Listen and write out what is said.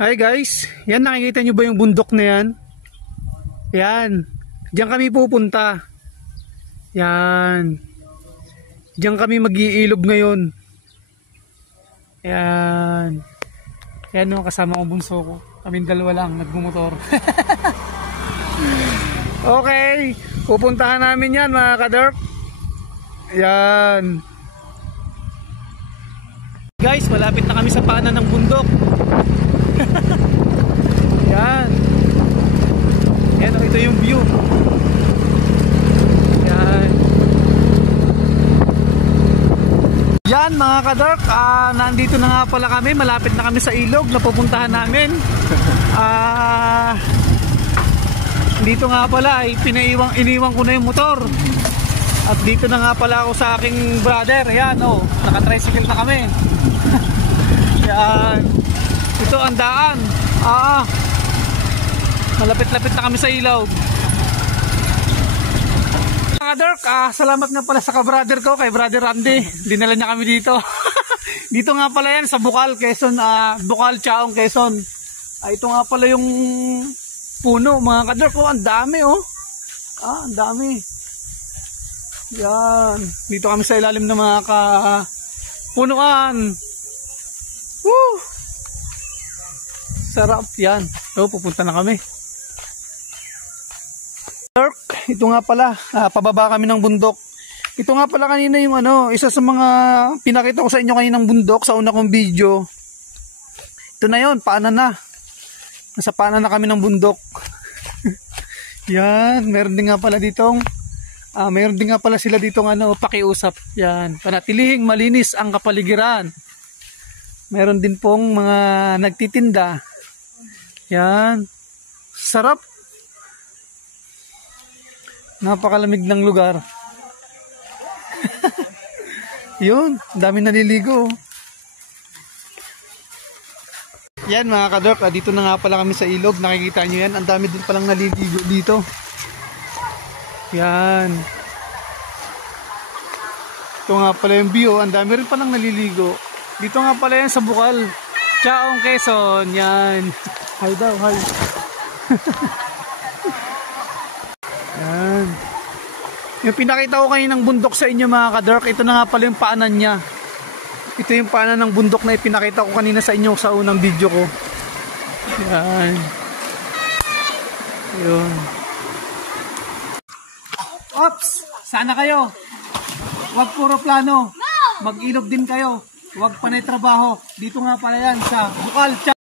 Hi guys, yan nakikita nyo ba yung bundok na yan? Yan, diyan kami pupunta. Yan, diyan kami mag-iilog ngayon. Yan, yan o, kasama kong bunso ko. Kaming dalawa lang, nagmumotor. Okay, pupuntahan namin yan mga ka-derp. Yan. Guys, malapit na kami sa paanan ng bundok. Yan. Yan, ito yung view. Yan. Yan mga ka-derp, nandito na nga pala kami. Malapit na kami sa ilog na pupuntahan namin. Dito nga pala ay iniwang ko na yung motor. At dito na nga pala ako sa aking brother. Ayan o, naka-tricycle na kami. Yan. Ito ang daan. Malapit-lapit na kami sa ilog. Mga Dirk, salamat nga pala sa ka-brother ko, kay brother Randy. Dinala niya kami dito. Dito nga pala yan sa Bukal, Quezon. Bukal, Chaong, Quezon. Ito nga pala yung puno mga ka-Dirk. Ang dami oh. Ang dami. Yan. Dito kami sa ilalim ng mga punuan. Woo! Sarap yan. So, pupunta na kami. Dirk, ito nga pala. Pababa kami ng bundok. Ito nga pala kanina yung isa sa mga pinakita ko sa inyo kaninang bundok sa una kong video. Ito na yun, paanan na. Nasa paanan na kami ng bundok. Yan, meron din nga pala ditong mayroon din nga pala sila ditong pakiusap. Yan, panatilihing malinis ang kapaligiran. Meron din pong mga nagtitinda. Yan, sarap. Napakalamig ng lugar. Yun, dami naliligo. Yan mga ka-Dirk, dito na nga pala kami sa ilog. Nakikita nyo yan, ang dami din palang naliligo dito. Yan. Ito nga pala yung view, ang dami rin palang naliligo. Dito nga pala yan sa Bukal, Chaong, Quezon. Yan. Hi daw, hi. Yan. Yung pinakita ko kaninang bundok sa inyo mga ka-Dirk, ito na nga pala yung paanan niya. Ito yung paanan ng bundok na ipinakita ko kanina sa inyo sa unang video ko. Yan. Yun. Ops! Sana kayo. Huwag puro plano. Mag-ilog din kayo. Huwag panay trabaho. Dito nga pala yan sa Bukal.